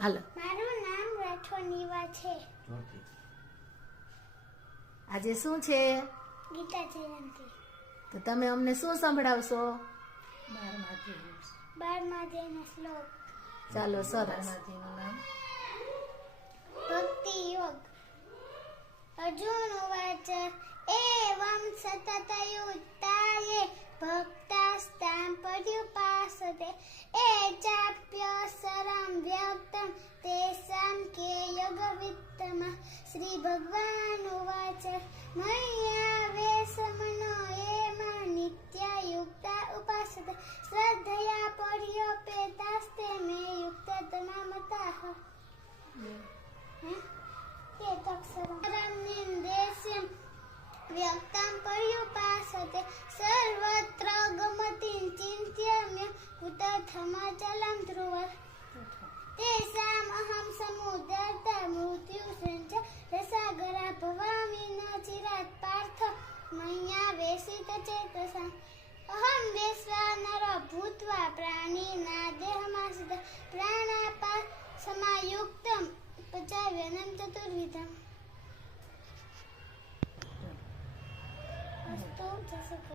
હાલો. મારું નામ રાઠોડ નીવા છે આજે શું છે? ગીતા જયંતિ. તો તમે અમને શું સંભળાવશો? શ્લોક. ચાલો સરસ. ભક્તિ યોગ. અર્જુન ઉવાચ એવં સતતયુક્તાયે ભક્તાસ્તાં પર્યુપાસતે એ तेषां के योगवित्तमः श्रीभगवानुवाच मय्यावेशमनो ये मा नित्यायुक्ता उपासत श्रद्धया पर्योपेतास्ते मे युक्ततमा मताः एतत्सर्वं निन्देश्यं व्यक्तां पर्युपासते सर्वत्र गमतिं चिन्त्यम्य कुतथमाचलं ध्रुवः चेतसा। अहं विश्वा नर भूत्वा प्राणिना देहमासिद। प्राणापा समायुक्तं पचाव्यनं चतुर्विधम्। अस्तु